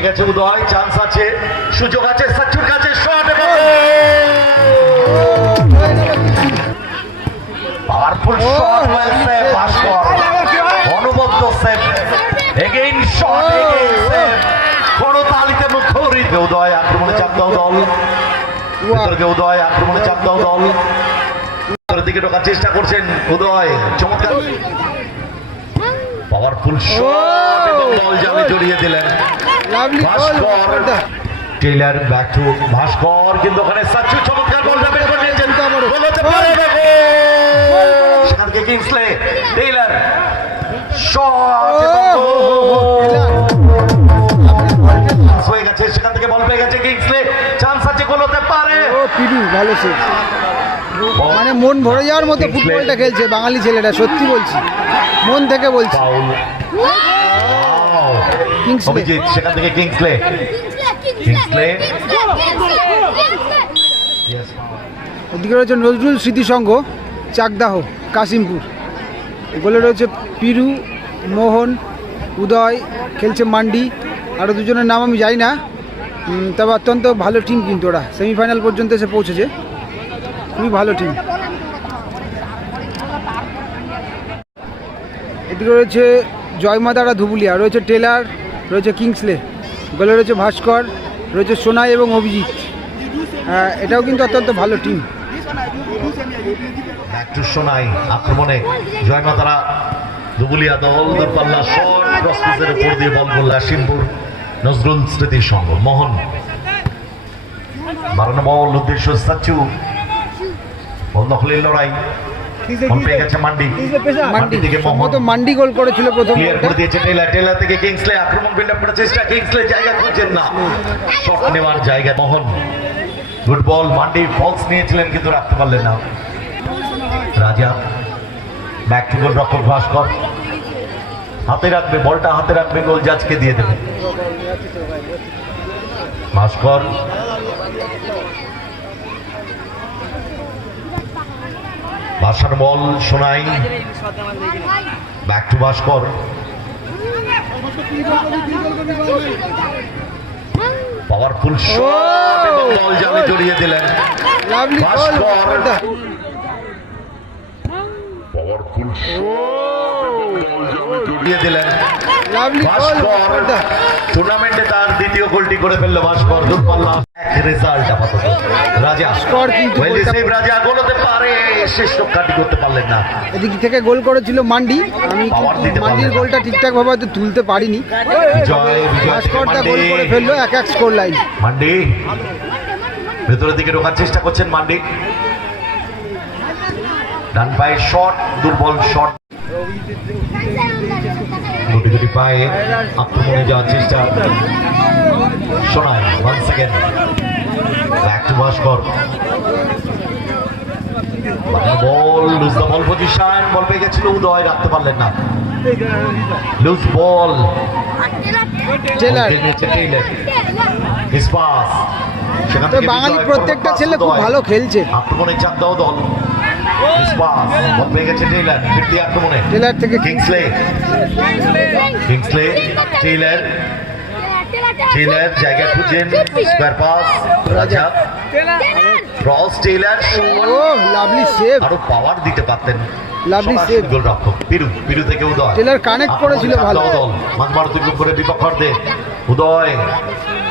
গেছে উদয়, চান্স আছে, সুযোগ আছে, সাচ্চুর কাছে শট এবং powerful shot, well save Bhaskar, অনবদ্য save, again shot, again save, করতালিতে মুখরিত উদয়। আক্রমণে চাপ দাও দল, ভিতরে উদয়, আক্রমণে চাপ দাও দল, ভিতরের দিকে ঢোকার চেষ্টা করছেন উদয়, চমৎকার পাওয়ারফুল শট এবং বল জালে জড়িয়ে দিলেন ভাস্কর। টেইলার ব্যাক টু ভাস্কর, কিন্তু ওখানে সাচ্চু চমৎকার বলটা বের করে নিয়েছেন, গোল হতে পারে সেখান থেকে কিংসলে, টেইলার শট হয়ে গেছে, সেখান থেকে বল পেয়ে গেছে কিংসলে, চান্স আছে, গোল হতে পারে। পিডু ভালো সেভ, মানে মন ভরে যাওয়ার মতো ফুটবলটা খেলছে বাঙালি ছেলেটা, সত্যি বলছি, মন থেকে বলছি। অভিজিৎ, সেখান থেকে কিংসলে, কিংসলে ওদিকে রয়েছে নজরুল স্মৃতিসংঘ চাকদাহ কাশিমপুর, গোলে রয়েছে পিরু, মোহন, উদয়, খেলছে মান্ডি, আরও দুজনের নাম আমি জানি না, তবে অত্যন্ত ভালো টিম, কিন্তু ওরা সেমিফাইনাল পর্যন্ত এসে পৌঁছেছে, খুবই ভালো টিম। এদিকে রয়েছে জয়মাদারা ধুবুলিয়া, রয়েছে টেলার, রয়েছে কিংসলে, গোলে রয়েছে ভাস্কর, রয়েছে সোনাই এবং অভিজিৎ, এটাও কিন্তু অত্যন্ত ভালো টিম। সোনাই আক্রমণে জয়মাতারা ধুবুলিয়া দল, দূরপাল্লা শট, ক্রসপিসের উপর দিয়ে বল করল কাশিমপুর নজরুল স্মৃতির সঙ্গ, মোহন বাড়ানো বল, উদ্দেশ্য সাচ্চু, বল দখলের লড়াই, পেয়ে গেছে মান্ডি, মান্ডি গোল করেছিল প্রথম, ক্লিয়ার করে দিয়েছে টেইলার, টেইলার থেকে কিংসলে, আক্রমণ বিল্ড আপ করার চেষ্টা, কিংসলে জায়গা খুঁজছেন না, শট নেওয়ার জায়গা মোহন, গুড বল, মান্ডি ফলস নিয়েছিলেন কিন্তু রাখতে পারলেন না, রাজা ব্যাক টু গোল রক্ষক ভাস্কর, হাতে রাখবে বলটা, হাতে রাখবে, গোল জাজকে দিয়ে দেবে ভাস্কর, ভাষার বল শোনাই, back to Bhaskar, powerful shot এবং বল জালে জড়িয়ে দিলেন ভাস্কর, পাওয়ারফুল জড়িয়ে দিলেন ভাস্কর, টুর্নামেন্টে তার দ্বিতীয় গোলটি করে ফেললো ভাস্কর, দূরপাল্লা এক রেজাল্ট আপাতত। রাজা রাজা গোল হতে পারে, শেষ রক্ষাটি করতে পারলেন না, এদিক থেকে গোল করেছিল মান্ডি, আমি মান্ডির গোলটা ঠিকঠাক ভাবে হয়তো তুলতে পারিনি, ভাস্করটা গোল করে ফেললো, 1-1 স্কোর লাইন। মান্ডি ভেতরের দিকে ঢোকার চেষ্টা করছেন মান্ডি, ডান পায়ে শট, দুর্বল শট, গুটি গুটি পায়ে আক্রমণে যাওয়ার চেষ্টা, শোনায় one second, back to Bhaskar, ball lose the ball position, ball পেয়ে গেছিল উদয়, রাখতে পারলেন না, লুজ বল, বাঙালি প্রত্যেকটা ছেলে খুব ভালো খেলছে, আক্রমণে চাপ দাও দল, বল পেয়ে গেছে টেইলার, ফিরতি আক্রমণে টেইলার থেকে কিংসলে, কিংসলে টেইলার, টেইলার জায়গা খুঁজেন, স্কয়ার পাস, রাজা ক্রস, টেইলার, ও লাভলি সেভ, আরো পাওয়ার দিতে পারতেন, লাভলি সেভ, গোল রক্ষক পিরু, পিরু থেকে উদয়, টেইলার কানেক্ট করেছিল ভালো, দল মাঝমার দুর্গ করে বিপক্ষার্থে Uday,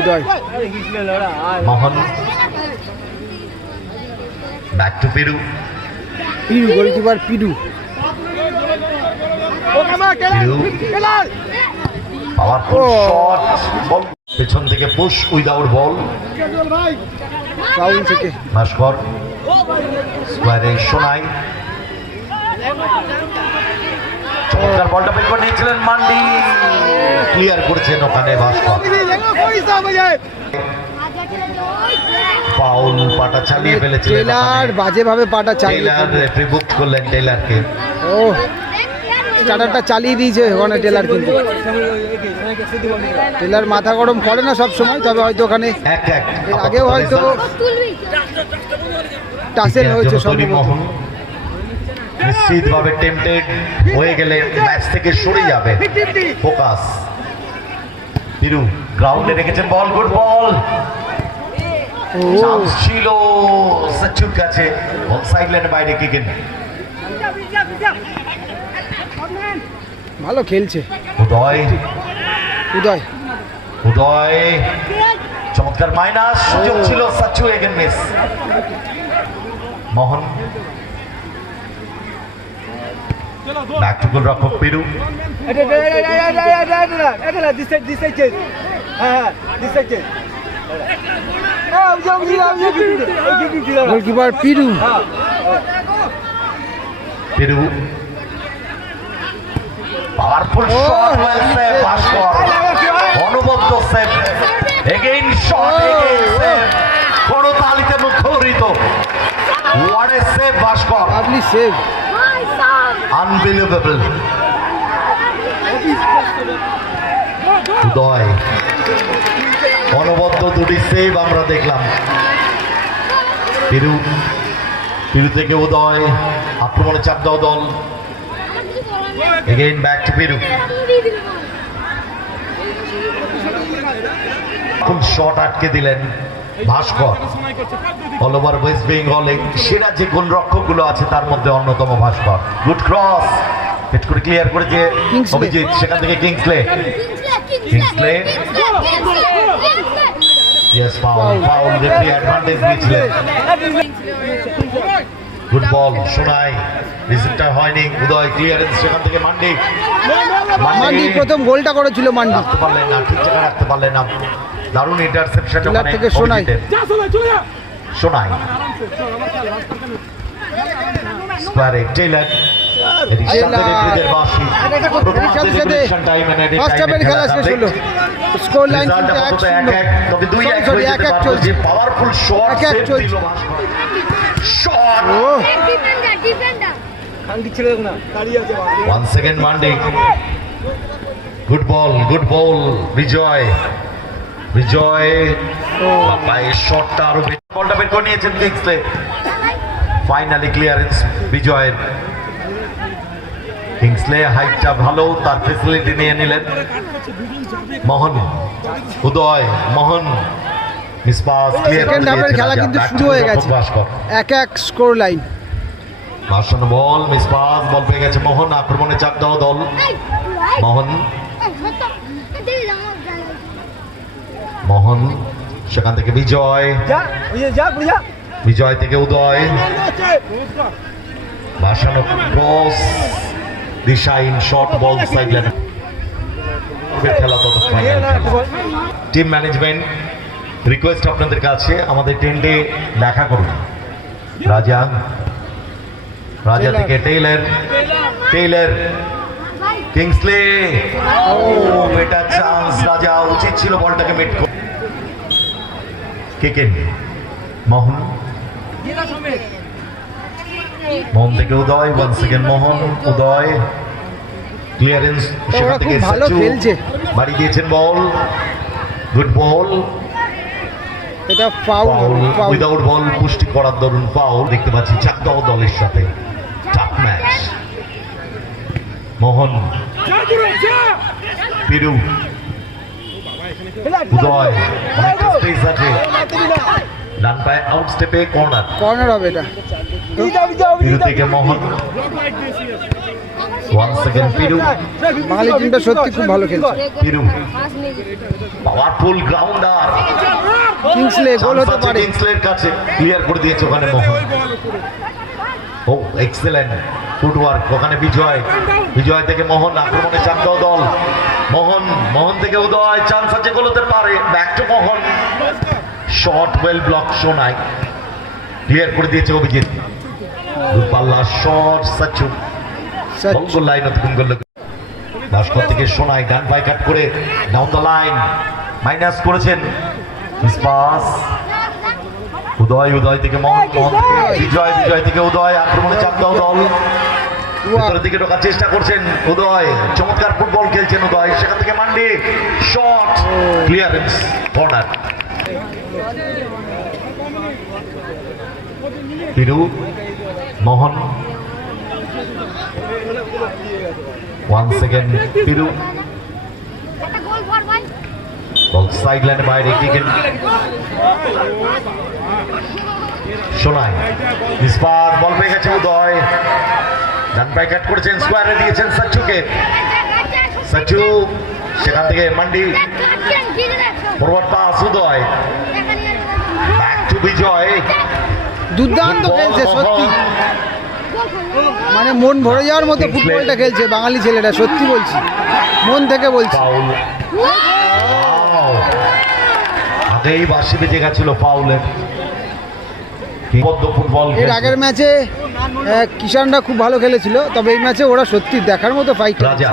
Uday, Mohan, back to Piru, Piru goalkeeper Piru, powerful shot, ball পেছন থেকে পুশ উইদাউট বল, ফাউল থেকে ভাস্কর, স্কয়ারে শোনাই, চমৎকার বলটা বের করে নিয়েছিলেন মান্ডি, ক্লিয়ার করেছেন ওখানে ভাস্কর, ফাউল, পাটা চালিয়ে ফেলেছিলেন টেইলার, বাজেভাবে পাটা চালিয়ে, টেইলার রেফারি বুক করলেন টেইলারকে, ও স্টার্টারটা চালিয়ে দিয়েছে ওখানে টেইলার, কিন্তু টেইলার মাথা গরম করে না সব সময়, তবে হয়তো ওখানে এর আগেও হয়তো টাসেল হয়েছে সম্ভবত, নিশ্চিতভাবে টেম্পটেড হয়ে গেলে ম্যাচ থেকে সরে যাবে ফোকাস, পিরু গ্রাউন্ডে রেখেছেন বল, গুড বল, চান্স ছিল সচুর কাছে, অন সাইড লাইনের বাইরে কিক ইন। ভালো খেলছে উদয়, উদয়। উদয় চমৎকার মাইনাস, সুযোগ ছিল Sachu, again miss. Mohan back to গোলরক্ষক Piru, goalkeeper Piru. Piru powerful shot, well save Bhaskar, অনবদ্য save, again shot, again save, বড় তালিতে মুখরিত, what a save Bhaskar, lovely save. Unbelievable. Uday অনবদ্য দুটি সেভ আমরা দেখলাম। পিরু, পিরু থেকে উদয়, আক্রমণে চাপ দাও দল, এগেইন ব্যাক টু পিরু, খুব শট আটকে দিলেন ভাস্কর। অল ওভার ওয়েস্ট বেঙ্গলে সেরা যে গোলরক্ষক গুলো আছে তার মধ্যে অন্যতম ভাস্কর। গুড ক্রস, হেড করে ক্লিয়ার করেছে কিংসলে। অভিজিৎ, সেখান থেকে Kingsley, Kingsley yes, foul, foul, referee advantage দিয়েছিলেন। গুড বল, শোনাই, রিসিভটা হয়নি, উদয় ক্লিয়ারেন্স, সেখান থেকে মান্ডি, মান্ডি প্রথম গোলটা করেছিল মান্ডি। রাখতে পারলেন না, ঠিক জায়গায় রাখতে পারলেন না, দারুণ ইন্টারসেপশন টিলার থেকে শোনাই। শোনাই স্কোয়ারে টেইলার, ফার্স্ট হাফের খেলা শেষ হলো, স্কোর লাইন কিন্তু 1-0। তবে 2-1 Sorry, 1-1 চলছে। পাওয়ারফুল শট 1-1 চলছে। শট, ও one second Mandi, good ball, good ball, Bijay, Bijay পায়ে শটটা আরো বলটা বের করে নিয়েছেন কিংসলে, ফাইনালি ক্লিয়ারেন্স বিজয়ের। কিংসলে হাইটটা ভালো, তার ফেসিলিটি নিয়ে নিলেন। মোহন, উদয়, মোহন মিসপাস, ক্লিয়ার সেকেন্ড হাফের খেলা কিন্তু শুরু হয়ে গেছে, 1-1 স্কোর লাইন। ভাসানো বল, মিসপাস, বল পেয়ে গেছে মোহন, আক্রমণে চাপ দেওয়া দল। মোহন, মোহন সেখান থেকে বিজয়, বিজয় থেকে উদয়, ভাসানো ক্রস, দিশাহীন শট, বল সাইডলাইন। খেলা তত টিম ম্যানেজমেন্ট রিকোয়েস্ট আপনাদের কাছে, আমাদের টেন্টে দেখা করুন। রাজা, রাজা থেকে টেইলার, টেইলার, কিংসলে, ও বেটার চান্স, রাজা উচিত ছিল বলটাকে মিট করে। কিকেন মোহন, মোহন থেকে উদয়, ওয়ান সেকেন্ড মোহন, উদয় ক্লিয়ারেন্স, সেখান থেকে খুব ভালো সচু খেলছে। বাড়ি দিয়েছেন বল, গুড বল, এটা ফাউল, ফাউল। উইদাউট বল পুষ্টি করার দরুন ফাউল দেখতে পাচ্ছি চাকদাও দলের সাথে। Tough match. মোহন, পিরু, উদয়, অনেকটা স্পেস আছে, ডান পায়ে আউট স্টেপে কর্নার, কর্নার হবে এটা। পিরু থেকে মোহন, ওয়ান সেকেন্ড পিরু, বাঙালি টিমটা সত্যি খুব ভালো খেলছে। পিরু পাওয়ারফুল গ্রাউন্ডার, কিংসলে গোল হতে পারে। কিংসলের কাছে ক্লিয়ার করে দিয়েছে ওখানে মোহন। ও এক্সেলেন্ট ফুটওয়ার্ক ওখানে বিজয়, বিজয় থেকে মোহন, আক্রমণে চাপ দাও দল। মোহন, মোহন থেকে উদয়, চান্স আছে গোল হতে পারে, back to Mohan, shot well block, শোনাই ক্লিয়ার করে দিয়েছে অভিজিৎ, দূরপাল্লা শট, সচু বঙ্গল লাইন অতিক্রম করলো। ভাস্কর থেকে শোনাই ডান পাই কাট করে ডাউন দ্য লাইন মাইনাস করেছেন, পাস উদয়, উদয় থেকে মোহন, মোহন থেকে বিজয়, বিজয় থেকে উদয়, আক্রমণে চাপ দাও দল, ভিতরের দিকে ঢোকার চেষ্টা করছেন উদয়, চমৎকার ফুটবল খেলছেন উদয়, সেখান থেকে মান্ডি শট, ক্লিয়ারেন্স, কর্নার। পিরু, মোহন, ওয়ান সেকেন্ড পিরু, বল সাইড লাইনের বাইরে কিকেন শোনাই নিষ্পাত বল পেয়ে গেছে উদয় ডান পায়ে কাট করেছেন স্কোয়ারে দিয়েছেন সচ্চুকে সচ্চু সেখান থেকে Mandi forward pass Uday back to Bijay দুর্দান্ত খেলছে সত্যি, মানে মন ভরে যাওয়ার মতো ফুটবলটা খেলছে বাঙালি ছেলেটা, সত্যি বলছি, মন থেকে বলছি। ফাউল আগেই বাসি বেজে গেছিল ফাউলের। ফুটবল এর আগের ম্যাচে কিষানরা খুব ভালো খেলেছিল, তবে এই ম্যাচে ওরা সত্যি দেখার মতো ফাইট। রাজা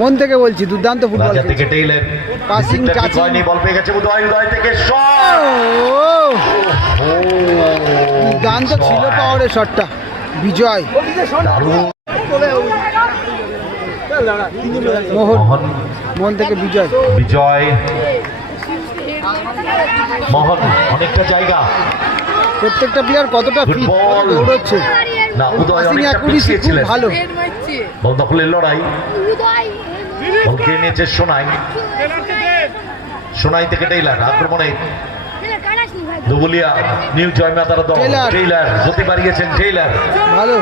মন থেকে বলছি দুর্দান্ত ফুটবল রাজা থেকে টেইলার পাসিং টাচিং বল পেয়ে গেছে উদয়, উদয় থেকে শট দুর্দান্ত ছিল পাওয়ারের শটটা। বিজয় মোহন, মোহন মন থেকে বিজয়, বিজয় মোহন অনেকটা জায়গা প্রত্যেকটা প্লেয়ার কতটা ফিট, ফুটবল দৌড়চ্ছে, না উদয় পাসিং অনেকটা অ্যাকুরেসি পিছিয়ে খুব ছিলেন। ভালো। বল দখলের লড়াই, বল কে নিয়েছে সোনাই, সোনাই থেকে টেইলার আক্রমণে দুবুলিয়া নিউ জয়মাতার দল টেইলার। টেইলার গতি বাড়িয়েছেন টেইলার, ভালো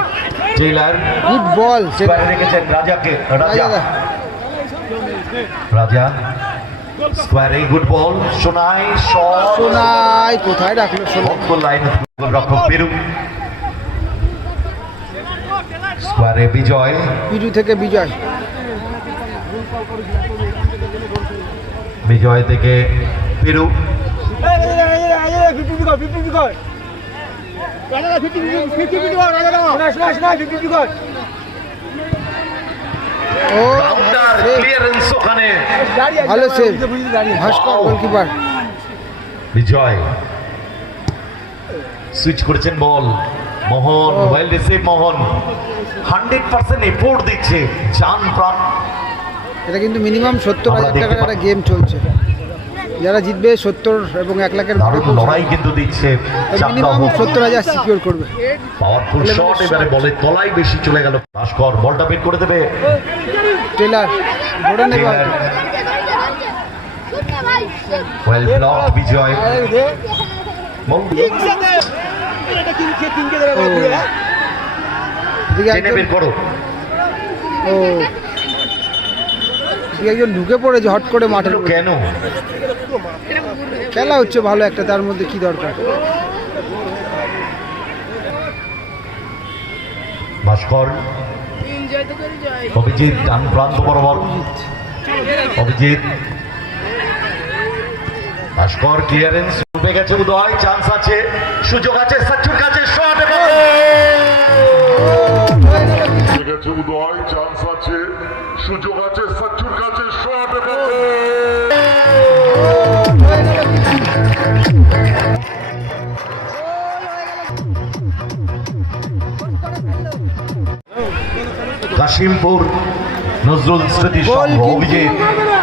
টেইলার গুড বল। স্কোয়ারে রেখেছেন রাজাকে, রাজা রাজা স্কোয়ারে good ball Sonai shot Sonai কোথায় রাখলো সোনাই, বল লাইন রক্ষক পেরু স্কোয়ারে বিজয়, পিরু থেকে বিজয়, বিজয় থেকে পেরু ও কাউন্টার ক্লিয়ারেন্স ওখানে ভালো সেভ ভাস্কর গোলকিপার। বিজয় সুইচ করেছেন বল মোহন, ওয়েল রিসিভ মোহন 100% এফোর্ট দিচ্ছে জান প্রাণ। এটা কিন্তু মিনিমাম 70,000 টাকার একটা গেম চলছে, যারা জিতবে 70 এবং 1 লাখের দারুণ লড়াই কিন্তু দিচ্ছে মিনিমাম 70,000 সিকিউর করবে। পাওয়ারফুল শট, এবারে বলের তলায় বেশি চলে গেল ভাস্কর, বলটা বের করে দেবে টেলার ধরে নেবে, টেইলার, ওয়েল ব্লকড বিজয় বল টেনে বের করো, ও একজন ঢুকে পড়েছে হট করে মাঠের উপরে। কেন খেলা হচ্ছে ভালো একটা, তার মধ্যে কি দরকার। ভাস্কর অভিজিৎ ডান প্রান্ত বরাবর, অভিজিৎ ভাস্কর ক্লিয়ারেন্স ডুবে গেছে উদয়, চান্স আছে সুযোগ আছে সচ্চুর কাছে শট এবং উদয় চান্স আছে, সুযোগ আছে সচ্চুর কাছে শট এবং কাশিমপুর নজরুল স্মৃতি গোল সংঘ কিন্তু অভিজিৎ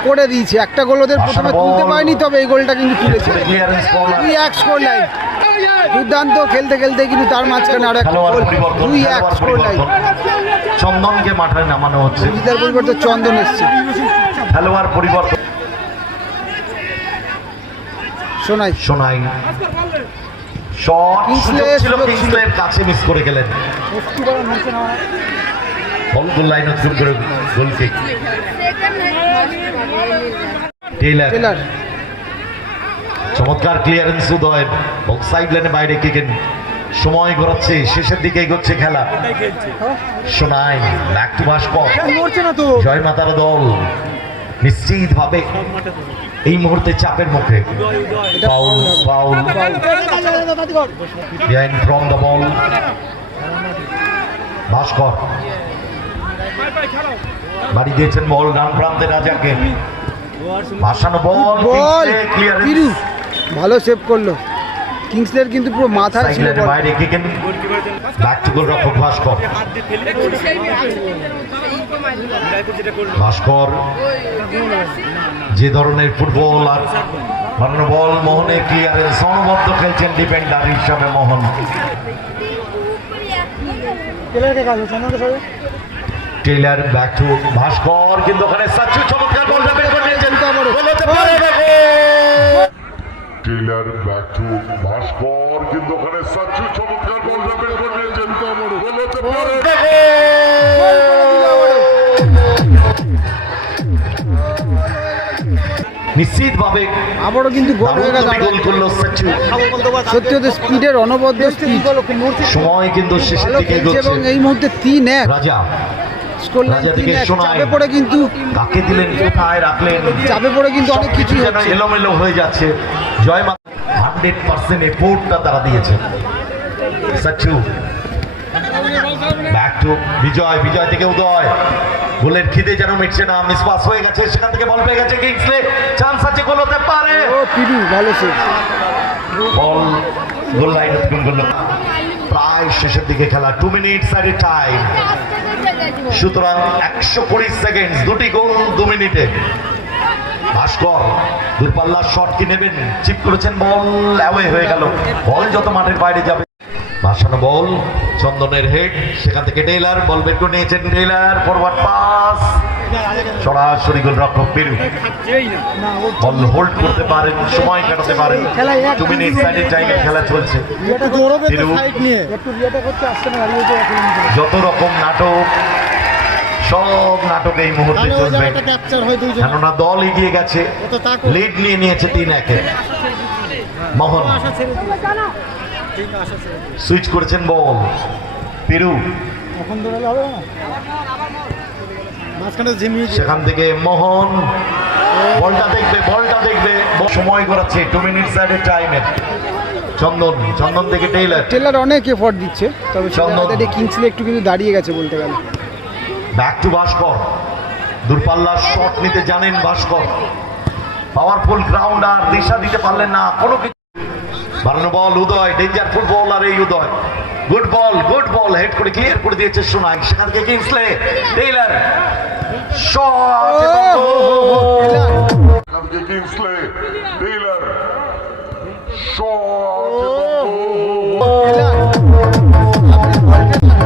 করে দিয়েছে, একটা গোল ওদের প্রথমে তুলতে পারেনি, তবে এই গোলটা কিন্তু তুলেছে। ক্লিয়ারেন্স বল 2-1 স্কোর লাইন, দুর্দান্ত খেলতে খেলতে কিন্তু তার মাঝখানে আর একটা খেলোয়াড় গোল, পরিবর্তন, 2-1 খেলোয়াড় স্কোর লাইন। পরিবর্তন চন্দনকে মাঠে নামানো হচ্ছে, জিতার পরিবর্তে চন্দন এসছে, খেলোয়াড় পরিবর্তন শোনাই শোনাই শট কিংসলে সুযোগ ছিল, সুযোগ ছিল। কিংসলের কাছে মিস করে গেলেন, বল গোল লাইন অতিক্রম করে গোল কিক টেইলার, টেলার চমৎকার ক্লিয়ারেন্স উদয়, বল সাইড লাইনে বাইরে কিকেন সময় গড়াচ্ছে, শেষের দিকে এগোচ্ছে খেলা, শোনাই ব্যাক টু ভাস্কর, জয় মাতার দল নিশ্চিত ভাবে এই মুহূর্তে চাপের মুখে, foul foul behind from the ball, Bhaskar বাড়ি দিয়েছেন বল ডান প্রান্তে রাজাকে, ভাসানো বল বল ক্লিয়ারেন্স পিরু ভালো সেভ করলো, কিংসলের কিন্তু পুরো মাথা ছিল সাইকেলের বল। বাইরে কিকেন ব্যাক টু গোলরক্ষক ভাস্কর, ভাস্কর যে ধরনের ফুটবল আর বানানো বল মোহনে ক্লিয়ারেন্স অনবদ্য খেলছেন ডিফেন্ডার হিসাবে মোহন, টেইলার ব্যাক টু ভাস্কর, কিন্তু ওখানে সচ্চু চমৎকার বলটা বের করে নিয়েছেন, গোল হতে পারে দেখো টেইলার ব্যাক টু ভাস্কর, কিন্তু ওখানে সাচ্চু চমৎকার বলটা বের করে নিয়েছেন। গোল হতে পারে। নিশ্চিতভাবে আবারও কিন্তু গোল হয়ে গেল। গোল করলো সচ্চু। সত্যি হচ্ছে স্পিডের অনবদ্য স্পিড, সময় কিন্তু শেষের ভালো দিকে খেলছে এবং এগোচ্ছে। এই মুহূর্তে 3-1 রাজা স্কোর লাইন রাজা থেকে 3-1। শোনায়। চাপে পড়ে কিন্তু কাকে দিলেন, কোথায় রাখলেন, চাপে পড়ে কিন্তু অনেক সবকিছু কিছুই যেন হচ্ছে। এলোমেলো হয়ে যাচ্ছে। জয় মা 100% এফোর্টটা তারা দিয়েছে। সচ্চু ব্যাক টু বিজয়, বিজয় থেকে উদয়। গোলের খিদে যেন মিটছে না, মিস পাস হয়ে গেছে, সেখান থেকে বল পেয়ে গেছে কিংসলে। চান্স আছে, গোল হতে পারে। ও পিরু ভালো সেভ। বল গোল লাইন অতিক্রম করলো। প্রায় শেষের দিকে খেলা, 2 মিনিটস এট এ টাইম। সুতরাং 120 সেকেন্ড, দুটি গোল 2 মিনিটে। ভাস্কর দূরপাল্লার শট কি নেবেন, চিপ করেছেন, বল অ্যাওয়ে হয়ে গেল। বল যত মাঠের বাইরে যাবে। ভাসানো বল, চন্দনের হেড, সেখান থেকে টেইলার বল বের করে নিয়েছেন। টেইলার ফরওয়ার্ড পাস, সরাসরি গোলরক্ষক পেরু বল হোল্ড করতে পারেন, সময় কাটাতে পারেন। 2 মিনিট সাইডের জায়গায় খেলা চলছে। পেরু যত রকম নাটক, সব নাটক এই মুহূর্তে চলবে, কেননা দল এগিয়ে গেছে, লিড নিয়ে নিয়েছে 3-1। মোহন সুইচ করেছেন বল, পেরু সেখান থেকে মোহন বলটা দেখবে, বলটা দেখবে, সময় করাচ্ছে 2 মিনিট সাইডের টাইমে। চন্দন, চন্দন থেকে টেইলার। টেলার অনেক এফোর্ট দিচ্ছে, তবে চন্দন। কিংসলে একটু কিন্তু দাঁড়িয়ে গেছে বলতে গেলে। ব্যাক টু ভাস্কর, দূরপাল্লার শট নিতে জানেন ভাস্কর। পাওয়ারফুল গ্রাউন্ড, আর দিশা দিতে পারলেন না কোনো কিছু। বাড়ানো বল, উদয় ডেঞ্জার ফুটবলার এই উদয়। গুড বল হেড করে ক্লিয়ার করে দিয়েছে সোনাই। সেখান থেকে কিংসলে, টেইলার শট, এখান থেকে কিংসলে, টেইলার শট,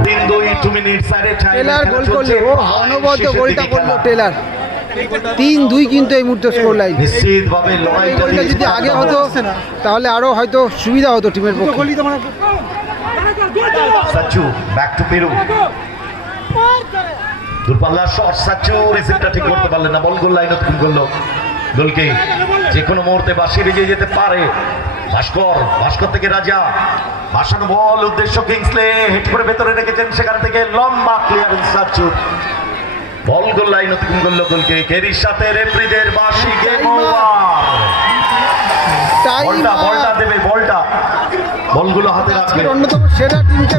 3-2, 2 মিনিট সাইডের টাইম। টেলার গোল করলো, অনবদ্য গোলটা করলো টেলার। 3-2 কিন্তু এই মুহূর্তে স্কোর লাইন। নিশ্চিতভাবে লড়াইটা গোলটা যদি আগে হতো তাহলে আরো হয়তো সুবিধা হতো টিমের পক্ষে। সাচ্চু ব্যাক টু পেরু, দূরপাল্লার শট, সাচ্চু রিসিভটা ঠিক করতে পারলেন না, বল গোল লাইন অতিক্রম করলো। গোলকে যে কোনো মুহূর্তে বাসিয়ে এগিয়ে যেতে পারে। ভাস্কর, ভাস্কর থেকে রাজা, ভাসানো বল, উদ্দেশ্য কিংসলে, হেড করে ভেতরে রেখেছেন, সেখান থেকে লম্বা ক্লিয়ারেন্স সাচ্চু, বল গোল লাইন অতিক্রম করলো। গোলকে এরই সাথে রেফারিদের বাঁশি, গেম ওভার। বলটা বলটা দেবে, বলটা বলগুলো হাতে রাখবে। অন্যতম সেরা টিমকে